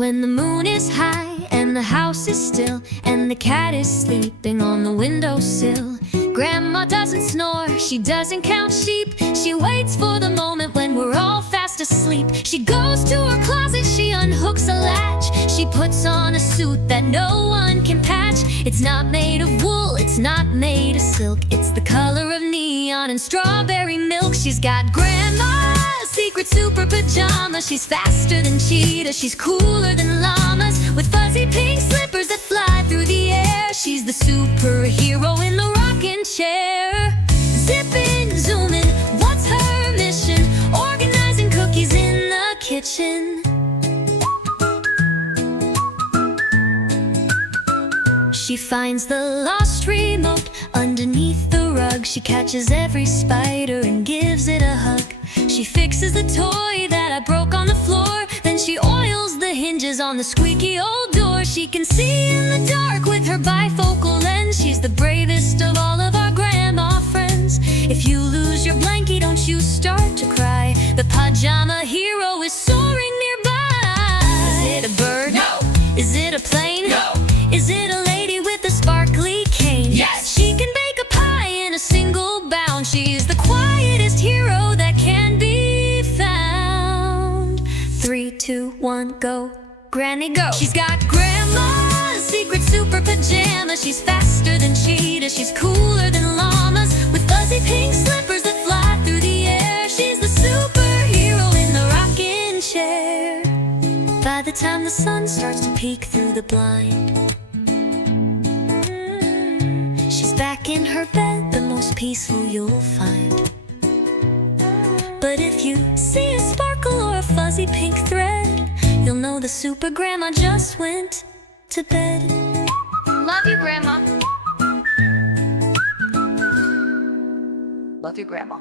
When the moon is high and the house is still and the cat is sleeping on the windowsill, Grandma doesn't snore, she doesn't count sheep. She waits for the moment when we're all fast asleep. She goes to her closet, she unhooks a latch. She puts on a suit that no one can patch. It's not made of wool, it's not made of silk. It's the color of neon and strawberry milk. She's got Grandma's secret super pajamas. She's faster than cheetahs, she's cooler than llamas, with fuzzy pink slippers that fly through the air. She's the superhero in the rocking chair. Zipping, zooming, what's her mission? Organizing cookies in the kitchen. She finds the lost remote underneath the rug. She catches every spider and gives it a hug. She fixes the toy that I broke on the floor. Then she oils the hinges on the squeaky old door. She can see in the dark with her bifocal lens. She's the bravest of all of our grandma friends. If you lose your blankie, don't you start to cry. The pajama hero is soaring nearby. Is it a bird? No. Is it a plane? No. Is it a lady with a sparkly cane? Yes. She can bake a pie in a single bound. She's the quietest hero that can be found. 3, 2, 1, go, Granny, go. She's got Grandma's secret super pajamas. She's faster than cheetahs, she's cooler than llamas, with fuzzy pink slippers that fly through the air. She's the superhero in the rocking chair. By the time the sun starts to peek through the blind, she's back in her bed, the most peaceful you'll find. But if you see a sparkle or a fuzzy pink thread, you'll know the super grandma just went to bed. Love you, Grandma. Love you, Grandma.